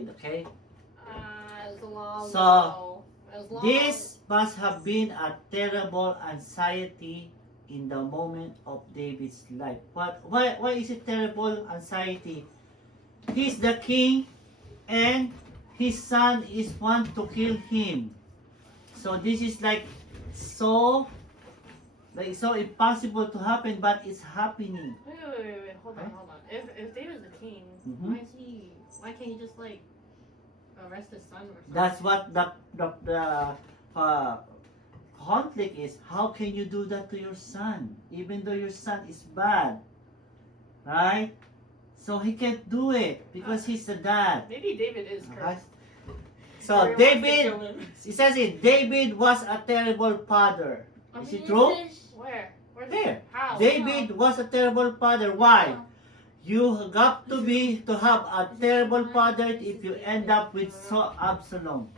invalid, okay? As long So, as long This must have been a terrible anxiety in the moment of David's life. Why is it terrible anxiety? He's the king and his son is want to kill him. So this is so so impossible to happen, but it's happening. Wait, hold on. If David's the king, Mhm. why can't he just like arrest his son or something? That's what the uh, conflict is. How can you do that to your son, even though your son is bad, right? So he can't do it because he's the dad. Maybe David is Okay? cursed. So Everyone wants to David, kill him. it says it, David was a terrible father. Is it true? Where? Where's Here. How? David was a terrible father. Why? You got to have a terrible father if you end up with Absalom.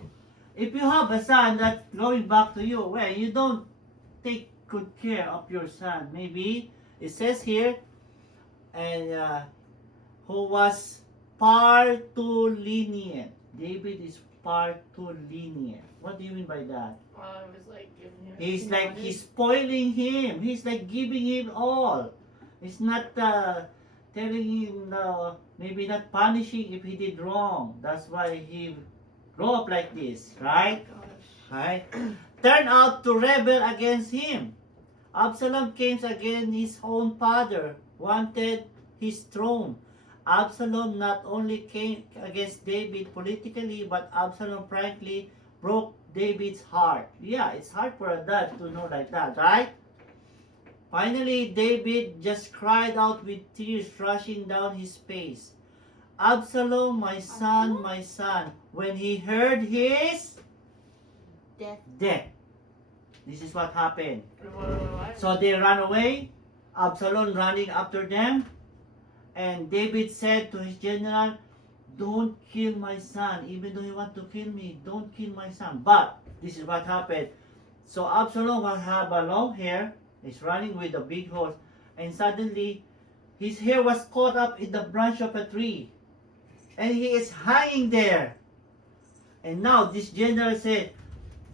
If you have a son that's going back to you, well, you don't take good care of your son. Maybe it says here, and who was far too lenient. David is far too lenient. What do you mean by that? It was like giving him. He's spoiling him. He's like giving him all. He's not telling him, maybe not punishing if he did wrong. That's why he grew up like this, right? Oh my gosh. Right? Turned out to rebel against him. Absalom came against his own father, wanted his throne. Absalom not only came against David politically, but Absalom frankly broke David's heart. Yeah, it's hard for a dad to know like that, right? Finally, David just cried out with tears rushing down his face. Absalom, my son, when he heard his death. This is what happened. What? So they ran away, Absalom running after them, and David said to his general, don't kill my son, even though you want to kill me, don't kill my son. But this is what happened. So Absalom will have a long hair, he's running with a big horse, and suddenly his hair was caught up in the branch of a tree, and he is hanging there. And now this general said,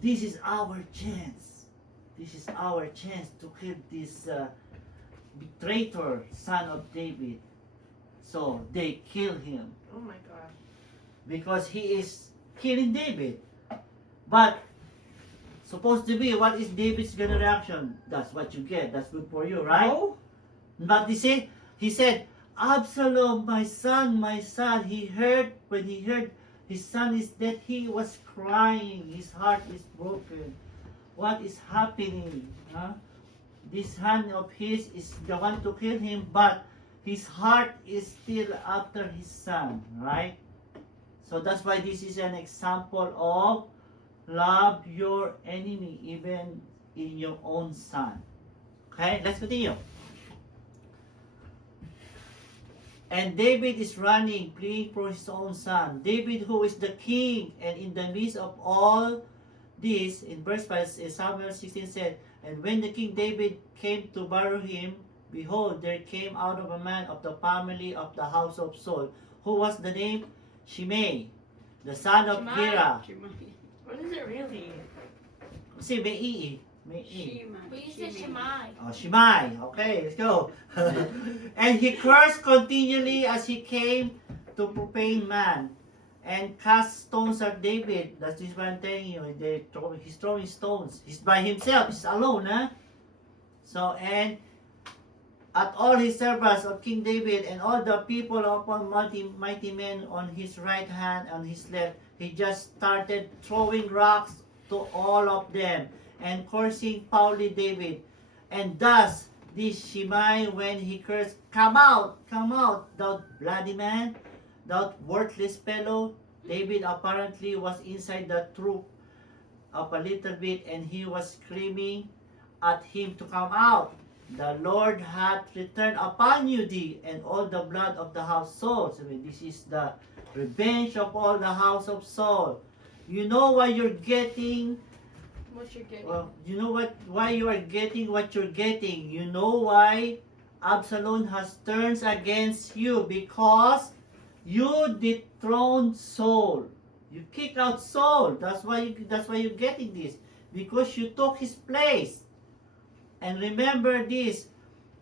this is our chance. This is our chance to kill this traitor son of David. So they kill him Oh my god. because he is killing David. But supposed to be, what is David's gonna reaction? That's what you get. That's good for you, right? No. But he said, Absalom, my son, my son. When he heard his son is dead, he was crying. His heart is broken. What is happening? Huh? This son of his is the one to kill him, but his heart is still after his son, right? So that's why this is an example of love your enemy, even in your own son. Okay, let's continue. And David is running, pleading for his own son. David, who is the king, and in the midst of all this, in verse 5, Samuel 16 said, and when the king David came to bury him, behold, there came out of a man of the family of the house of Saul, who was the name Shimei, the son of Gera. What is it really? Shimei. We use Shemai. Oh, Shimei. Okay, let's go. And he cursed continually as he came to profane man, and cast stones at David. That's what I'm telling you. He's throwing stones. He's by himself. He's alone, huh? So, and at all his servants of King David and all the people upon mighty men on his right hand and his left, he just started throwing rocks to all of them and cursing foully David. And thus this Shimei, when he cursed, come out, thou bloody man, thou worthless fellow. David apparently was inside the troop of a little bit, and he was screaming at him to come out. The Lord hath returned upon you thee and all the blood of the house of Saul. So this is the revenge of all the house of Saul. You know why you're getting. What you're getting? Well, you know why you are getting what you're getting. You know why Absalom has turned against you, because You dethroned Saul. You kick out Saul. That's why you're getting this. Because you took his place. And remember this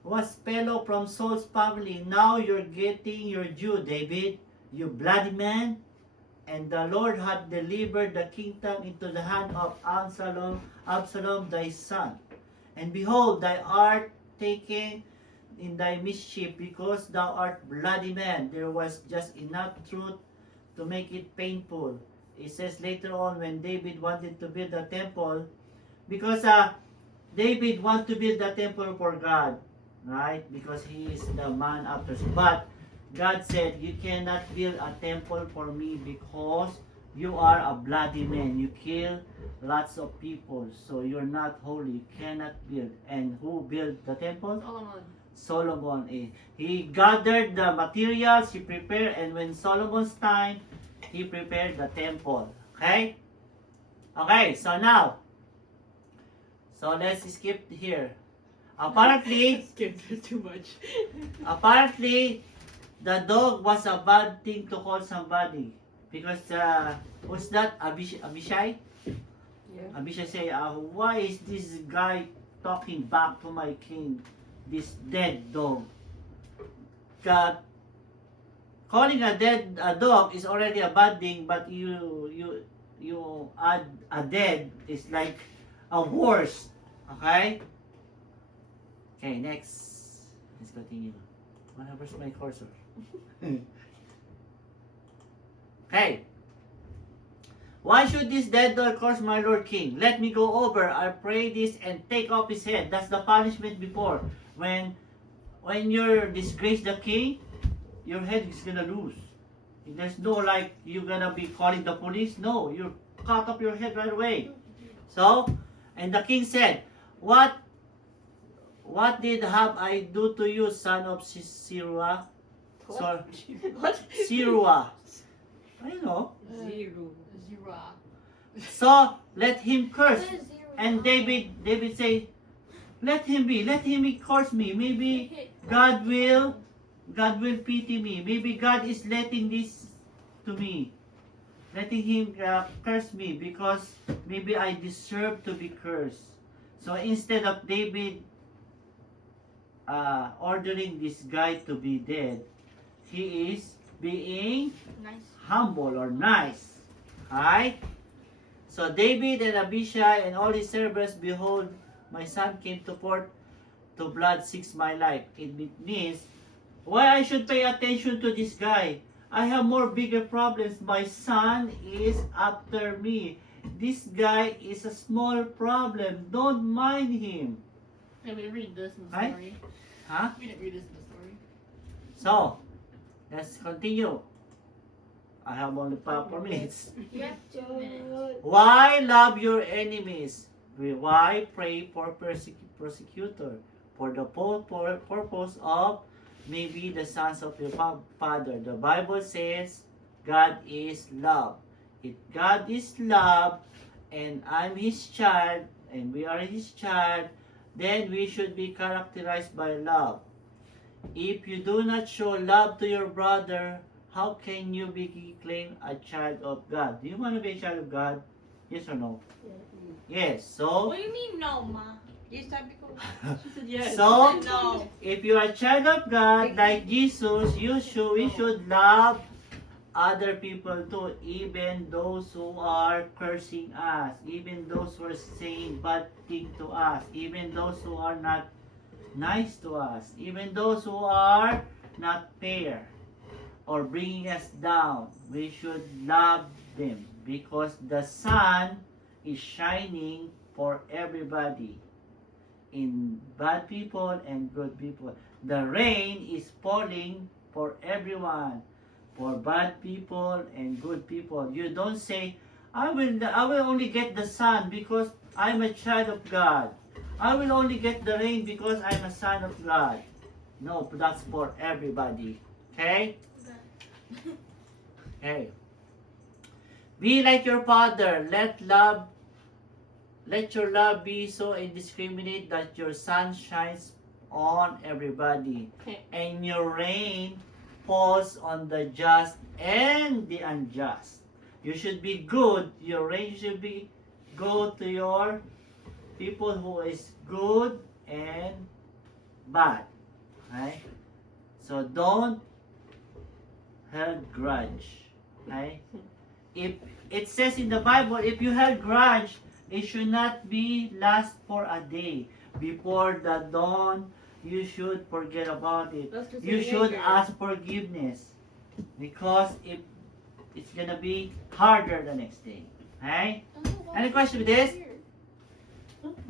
was fellow from Saul's family. Now you're getting your due, David. You bloody man. And the Lord had delivered the kingdom into the hand of Absalom thy son. And behold, thou art taken in thy mischief, because thou art bloody man. There was just enough truth to make it painful. It says later on, when David wanted to build the temple, because David wanted to build the temple for God, right? Because he is the man after. But God said, you cannot build a temple for me because you are a bloody man. You kill lots of people, so you're not holy. You cannot build. And who built the temple? Solomon. Solomon. He gathered the materials, he prepared, and when Solomon's time, he prepared the temple. Okay? Okay, so now, so let's skip here. Apparently, Skipped too much. apparently, the dog was a bad thing to call somebody. Because, who's that? Abishai? Yeah. Abishai say, why is this guy talking back to my king? This dead dog. God, calling a dog is already a bad thing, but you add a dead is like a worse. Okay? Okay, next. Let's continue. Where's my cursor? Okay. Why should this dead dog curse my Lord King? Let me go over, I pray this, and take off his head. That's the punishment before. When you disgrace the king, your head is gonna lose. There's no like you're gonna be calling the police. No, you cut off your head right away. So, and the king said, What did have I do to you, son of Sirua? Sorry, What? Sirua. I know. Zero. Zira. So let him curse. What is zero? And David say, let him be curse me. Maybe God will pity me. Maybe God is letting this to me. Letting him curse me because maybe I deserve to be cursed. So instead of David ordering this guy to be dead, he is being Nice. humble or nice. Alright? So David and Abishai and all his servants, behold, my son came to port to blood seeks my life. It means, why I should pay attention to this guy? I have more bigger problems. My son is after me. This guy is a small problem. Don't mind him. Can we read this in the Right? story? Huh? We didn't read this in the story. So, let's continue. I have only 4 minutes. You have 2 minutes. Why love your enemies? Why pray for persecutor? For the purpose of maybe the sons of your father. The Bible says God is love. If God is love and I'm his child and we are his child, then we should be characterized by love. If you do not show love to your brother, how can you be claimed a child of God? Do you want to be a child of God? Yes or no? Yes. So, What do you mean no, Ma? She said yes. so No. if you are a child of God like Jesus, we should love other people too, even those who are cursing us, even those who are saying bad things to us, even those who are not nice to us, even those who are not fair or bringing us down. We should love them because the sun is shining for everybody, in bad people and good people. The rain is falling for everyone, for bad people and good people. You don't say, I will only get the sun because I'm a child of God. I will only get the rain because I'm a son of God. No, that's for everybody. Okay? Okay. Be like your father. Let your love be so indiscriminate that your sun shines on everybody. Okay. And your rain falls on the just and the unjust. You should be good. Your range should be go to your people who is good and bad. Right? So don't hold grudge. Right? If it says in the Bible, if you hold grudge, it should not be last for a day. Before the dawn, you should forget about it. That's the You same should nature. ask forgiveness. Because if it's gonna be harder the next day. Right? Any question with this?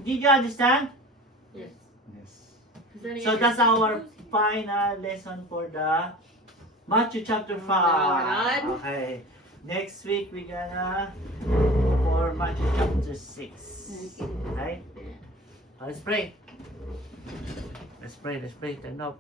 Did you understand? Yes. Yes. Is there any So other- that's our final lesson for the Matthew chapter 5. Alright. Okay. Next week we're gonna go for Matthew chapter 6. Right? Let's pray. Let's pray. Let's pray. Turn up.